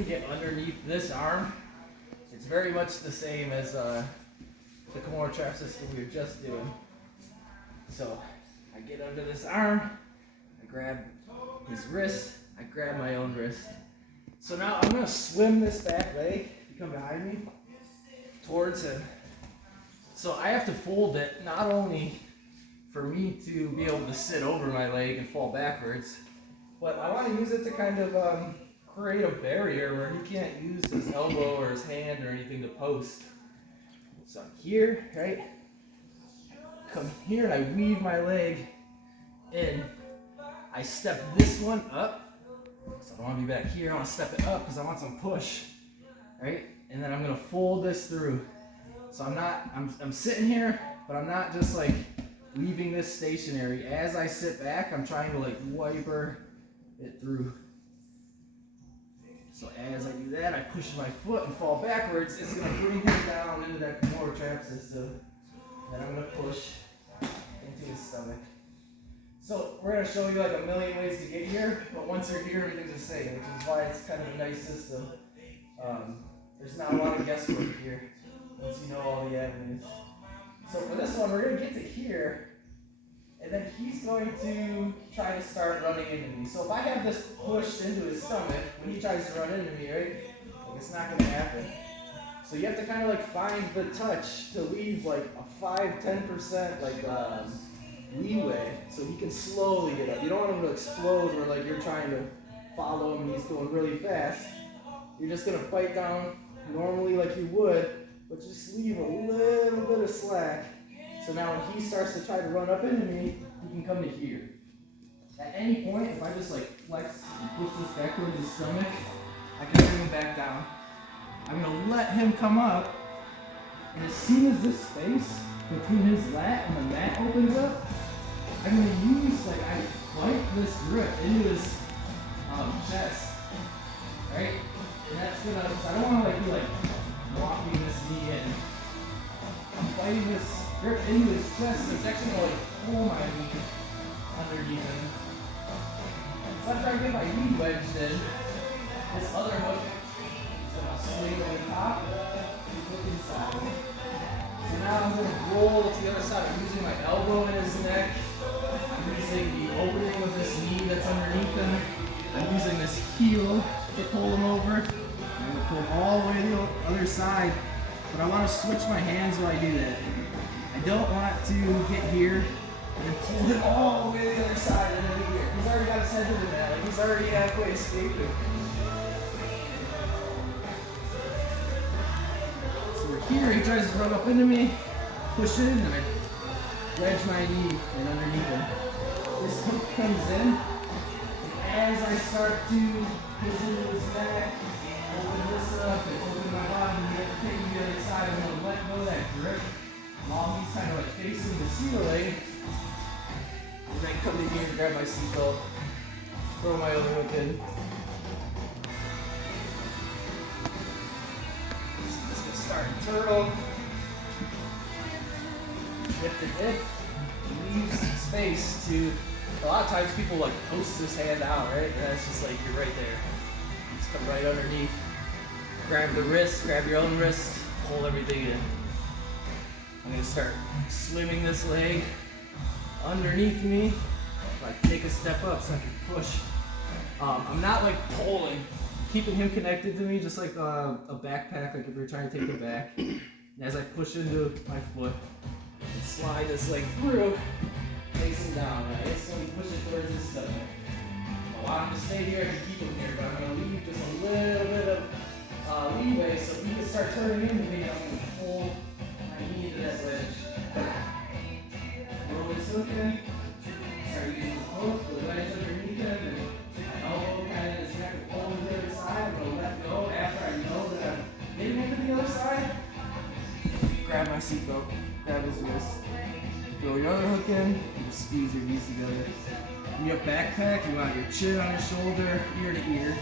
can get underneath this arm, it's very much the same as the Kimura trap system we were just doing. So I get under this arm, I grab his wrist, I grab my own wrist. So now I'm going to swim this back leg, you come behind me, towards him. So I have to fold it not only for me to be able to sit over my leg and fall backwards, but I want to use it to kind of create a barrier where he can't use his elbow or his hand or anything to post. So I'm here, right? Come here and I weave my leg in. I step this one up. So I don't want to be back here. I want to step it up because I want some push, right? And then I'm going to fold this through. So I'm sitting here, but I'm not just like leaving this stationary. As I sit back, I'm trying to like wiper it through. So as I do that, I push my foot and fall backwards. It's going to bring him down into that Kimura trap system. And I'm going to push into his stomach. So we're going to show you like a million ways to get here, but once you're here, everything's the same, which is why it's kind of a nice system. There's not a lot of guesswork here once you know all the avenues. So for this one, we're going to get to here, and then he's going to try to start running into me. So if I have this pushed into his stomach, when he tries to run into me, right, like it's not going to happen. So you have to kind of like find the touch to leave like a 5-10% like leeway so he can slowly get up. You don't want him to explode where like you're trying to follow him and he's going really fast. You're just going to bite down normally like you would, but just leave a little bit of slack. So now when he starts to try to run up into me, he can come to here. At any point, if I just like flex and push this back towards his stomach, I can bring him back down. I'm going to let him come up, and as soon as this space between his lat and the mat opens up, I'm going to use, like, I bite this grip into his chest, right? And that's going to, I don't want to, like, be, like, walking this knee in. I'm biting this grip into his chest, so it's actually going to, like, pull my knee underneath him. So I'm trying to get my knee wedged in. This other hook is going to swing over the top and hook inside. So now I'm going to roll to the other side. I'm using my elbow in his neck. I'm using the opening with this knee that's underneath him. I'm using this heel to pull him over. I'm going to pull him all the way to the other side. But I want to switch my hands while I do that. I don't want to get here and then pull him all the way to the other side and then be here. He's already got his head to the mat. Like he's already halfway escaping. Here he tries to run up into me, push it in, and I wedge my knee and underneath him. This hook comes in, and as I start to push into his neck, open this up and open my body, and get to take the other side, I'm going to let go of that grip while he's kind of like facing the ceiling. And then come in here and grab my seatbelt, throw my other hook in. Turtle, hip to hip, leaves space to, a lot of times people like post this hand out, right? And that's just like, you're right there. Just come right underneath, grab the wrist, grab your own wrist, pull everything in. I'm gonna start swimming this leg underneath me, like take a step up so I can push. I'm not like pulling. Keeping him connected to me, just like a backpack, like if you're trying to take it back. And as I push into my foot and slide this leg through, takes him down. I instantly push it towards his stomach. I want him to stay here, I can keep him here, but I'm going to leave just a little bit of leeway so he can start turning into me. I'm going to pull my knee into that wedge. Roll this hook in, start using the hook, the wedge underneath him, and my elbow kind of is neck to pull to the other side. I'm going to let go after I know that I'm getting into the other side. Grab my seatbelt, grab his wrist, throw your other hook in, and just squeeze your knees together. When you have backpack, you want your chin on your shoulder, ear to ear.